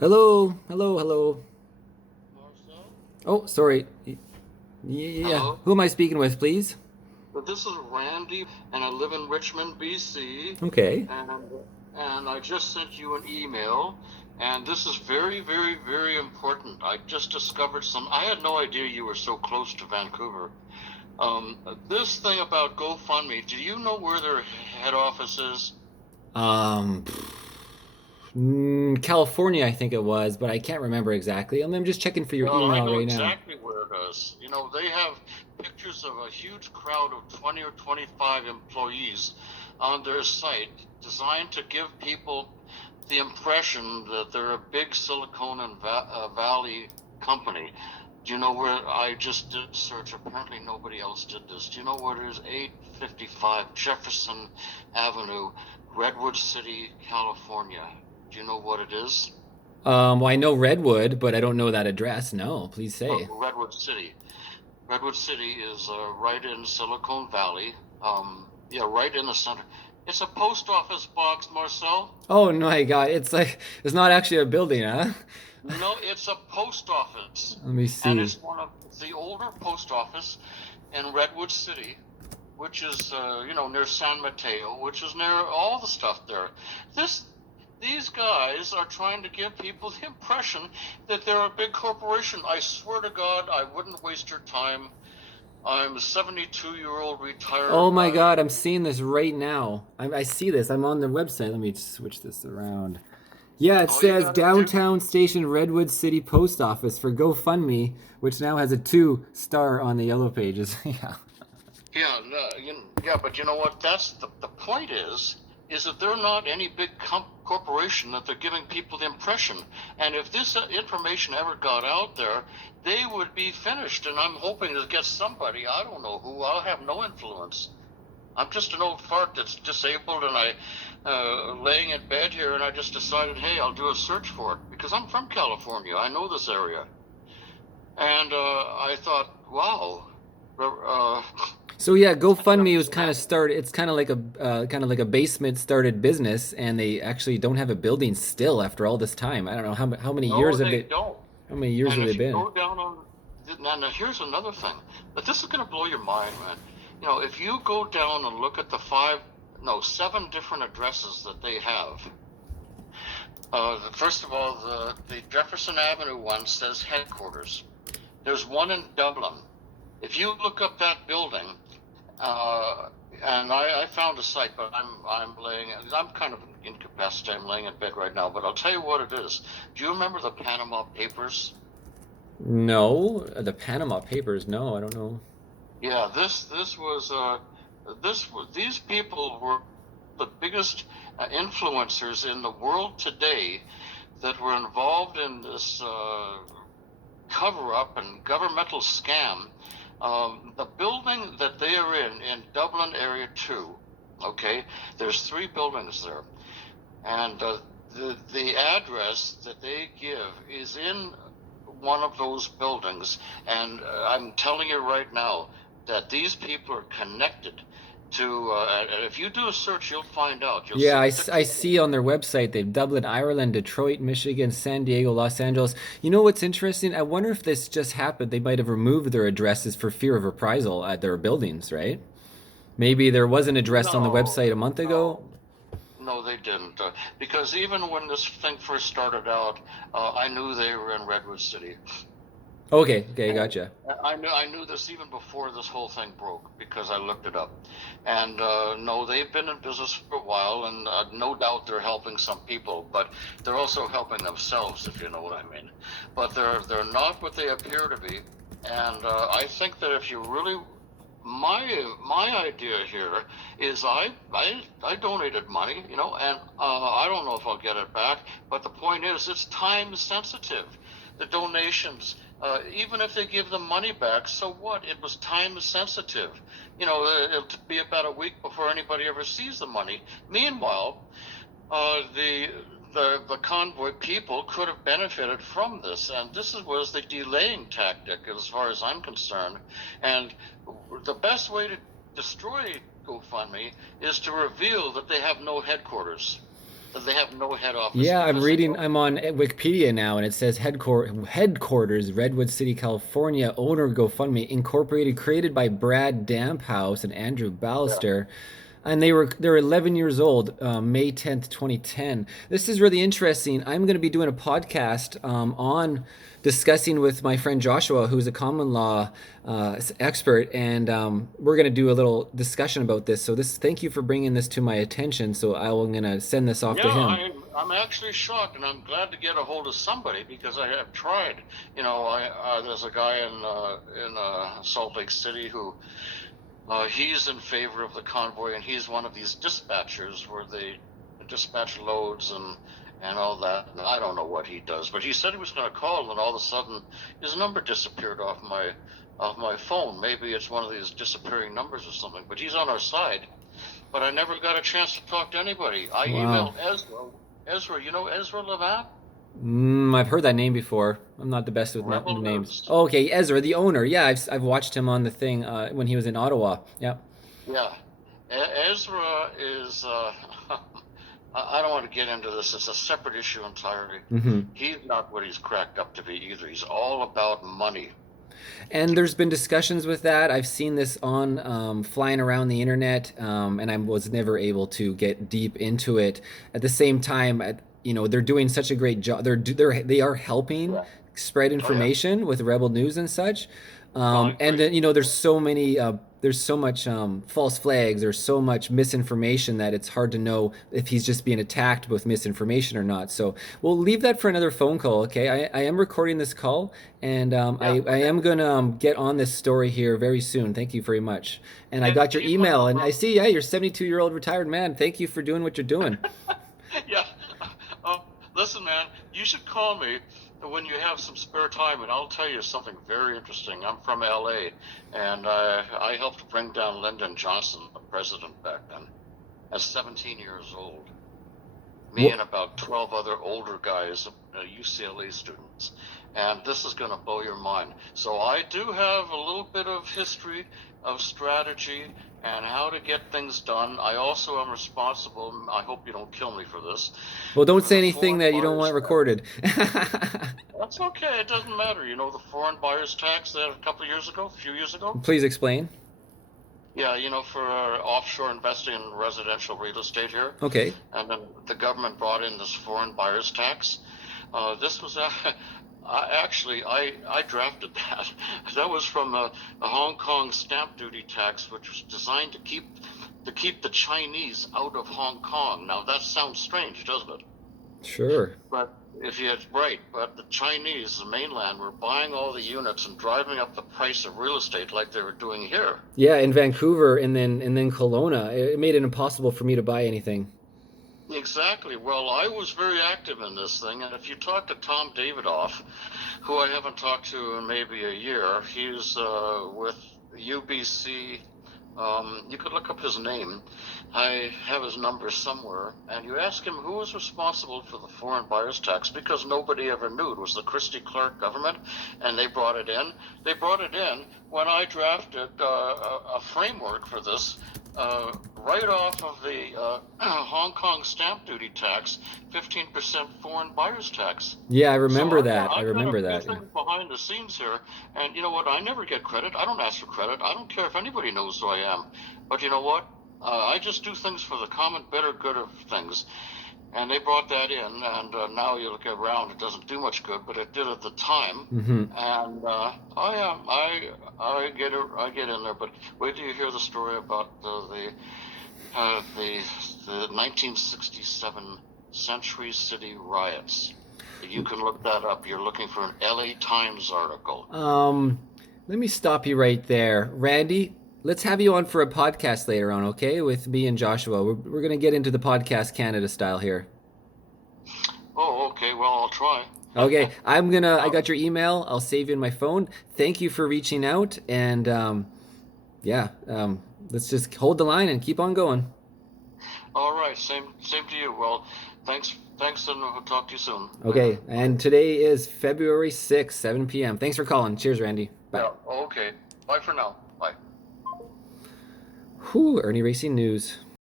Hello, hello, hello. Marcel? Oh, sorry. Yeah, Hello. who am I speaking with, please? This is Randy, and I live in Richmond, BC. Okay. And and I just sent you an email, and this is very, very, very important. I just discovered some. I had no idea you were so close to Vancouver. This thing about GoFundMe. Do you know where their head office is? Um, California, I think it was, but I can't remember exactly. I'm just checking for your Well, I email know right now. exactly where it is. You know, they have pictures of a huge crowd of 20 or 25 employees on their site designed to give people the impression that they're a big Valley company. Do you know where I just did search? Apparently nobody else did this. Do you know where it is? 855 Jefferson Avenue, Redwood City, California. Do you know what it is? Well, I know Redwood, but I don't know that address. No, please say. Redwood City. Redwood City is right in Silicon Valley. Yeah, right in the center. It's a post office box, Marcel. Oh no, I got it. It's not actually a building, huh? No, it's a post office, Let me and see. it's one of the older post office in Redwood City, which is near San Mateo, which is near all the stuff there. This these guys are trying to give people the impression that they're a big corporation. I swear to God, I wouldn't waste your time. I'm a 72-year-old retired Oh my guy. God, I'm seeing this right now. I see this. I'm on the website. Let me switch this around. Yeah, it All you says got to do, Downtown Station Redwood City Post Office for GoFundMe, which now has a 2 star on the yellow pages. Yeah. yeah, no, yeah, but you know what? That's the point is that they're not any big corporation that they're giving people the impression. And if this information ever got out there, they would be finished. And I'm hoping to get somebody, I don't know who, I'll have no influence. I'm just an old fart that's disabled, and I laying in bed here, and I just decided, hey, I'll do a search for it because I'm from California. I know this area, and I thought, wow, uh, So yeah, GoFundMe was Jefferson kind of Avenue. started. It's kind of like a basement started business, and they actually don't have a building still after all this time. I don't know how many No, years have they they don't. how many years And have they if you been? go down on, now here's another thing, but this is going to blow your mind, man. You know, if you go down and look at the seven different addresses that they have. First of all, the Jefferson Avenue one says headquarters. There's one in Dublin. If you look up that building, uh, and I found a site, but I'm kind of incapacitated. I'm laying in bed right now, but I'll tell you what it is. Do you remember the Panama Papers? No, the Panama Papers. No, I don't know. Yeah, these people were the biggest influencers in the world today that were involved in this cover up and governmental scam. The building that they are in Dublin Area 2, okay, there's three buildings there. And the address that they give is in one of those buildings. And I'm telling you right now that these people are connected to, and if you do a search, you'll find out. You'll Yeah, see I pictures of see on their website they've Dublin, Ireland, Detroit, Michigan, San Diego, Los Angeles. You know what's interesting? I wonder if this just happened. They might have removed their addresses for fear of reprisal at their buildings, right? Maybe there was an address on the no, website a month ago. no. No, they didn't. Because even when this thing first started out, I knew they were in Redwood City. Okay, okay, And gotcha. I knew this even before this whole thing broke because I looked it up. And no, they've been in business for a while, and no doubt they're helping some people, but they're also helping themselves, if you know what I mean. But they're not what they appear to be. And I think that if you really my idea here is I donated money, and I don't know if I'll get it back, but the point is it's time sensitive. The donations, even if they give the money back, so what? It was time sensitive. It'll be about a week before anybody ever sees the money. Meanwhile, the convoy people could have benefited from this, and was the delaying tactic, as far as I'm concerned. And the best way to destroy GoFundMe is to reveal that they have no headquarters. They have no head office Yeah, I'm because they reading. don't. I'm on Wikipedia now, and it says headquarters, Redwood City, California. Owner GoFundMe Incorporated, created by Brad Damphouse and Andrew Yeah. Ballister, and they're 11 years old, May 10th, 2010. This is really interesting. I'm going to be doing a podcast on discussing with my friend Joshua, who's a common law expert, and we're going to do a little discussion about this. So thank you for bringing this to my attention. So I'm going to send this off Yeah, to him. I'm actually shocked, and I'm glad to get a hold of somebody because I have tried. There's a guy in Salt Lake City who he's in favor of the convoy, and he's one of these dispatchers where they dispatch loads and all that. And I don't know what he does, but he said he was going to call, and all of a sudden his number disappeared off my phone. Maybe it's one of these disappearing numbers or something. But he's on our side. But I never got a chance to talk to anybody. I Wow. emailed Ezra. Ezra, you know Ezra Levant? I've heard that name before. I'm not the best with Rebel names. News. Oh, okay, Ezra, the owner. Yeah, I've watched him on the thing when he was in Ottawa. Yeah. Yeah. Ezra is, I don't want to get into this. It's a separate issue entirely. Hmm. He's not what he's cracked up to be either. He's all about money. And there's been discussions with that. I've seen this on flying around the internet, and I was never able to get deep into it. At the same time, they're doing such a great job. They are helping Yeah. spread Oh, yeah. information with Rebel News and such. I And agree. then there's so much false flags. There's so much misinformation that it's hard to know if he's just being attacked with misinformation or not. So we'll leave that for another phone call. Okay, I am recording this call, and Yeah. I am gonna get on this story here very soon. Thank you very much. And I And got your keep my email, and I number. see, yeah, you're 72-year-old retired man. Thank you for doing what you're doing. Yeah. Uh, Listen, man, you should call me when you have some spare time, and I'll tell you something very interesting. I'm from LA, and I helped bring down Lyndon Johnson, the president back then, at 17 years old. Me Wha- and about 12 other older guys, UCLA students. And this is going to blow your mind. So I do have a little bit of history of strategy and how to get things done. I also am responsible, I hope you don't kill me for this, Well, don't for say the anything foreign that you don't buyers want tax. recorded. That's okay, it doesn't matter. You know the foreign buyers tax that a few years ago? Please explain. Yeah, for offshore investing in residential real estate here. Okay. And then the government brought in this foreign buyers tax. This was I drafted that. That was from a Hong Kong stamp duty tax, which was designed to keep the Chinese out of Hong Kong. Now that sounds strange, doesn't it? Sure. But but the Chinese, the mainland, were buying all the units and driving up the price of real estate like they were doing here. Yeah, in Vancouver and then Kelowna, it made it impossible for me to buy anything. Exactly. Well, I was very active in this thing, and if you talk to Tom Davidoff, who I haven't talked to in maybe a year, he's with UBC. You could look up his name. I have his number somewhere, and you ask him who was responsible for the foreign buyers tax because nobody ever knew. It was the Christy Clark government, and they brought it in. They brought it in when I drafted a framework for this right off of the Hong Kong stamp duty tax, 15% foreign buyers tax. Yeah, I So remember that. I I've got a remember few that. things behind the scenes here, and you know what? I never get credit. I don't ask for credit. I don't care if anybody knows who I am. But you know what? I just do things for the common better good of things. And they brought that in, and now you look around, it doesn't do much good, but it did at the time. Hmm. And I get in there. But wait till you hear the story about the 1967 Century City riots. You can look that up. You're looking for an LA Times article. Let me stop you right there. Randy, let's have you on for a podcast later on, okay? With me and Joshua. We're going to get into the podcast Canada style here. Oh, okay. Well, I'll try. Okay, I Um, got your email. I'll save you in my phone. Thank you for reaching out. And yeah, let's just hold the line and keep on going. all right. Same to you. Well, thanks, and we'll talk to you soon. Okay, and today is February 6th, 7 p.m. Thanks for calling. Cheers, Randy. Bye. Yeah. Okay. Bye for now. Bye. Whew, Ernie Racing News.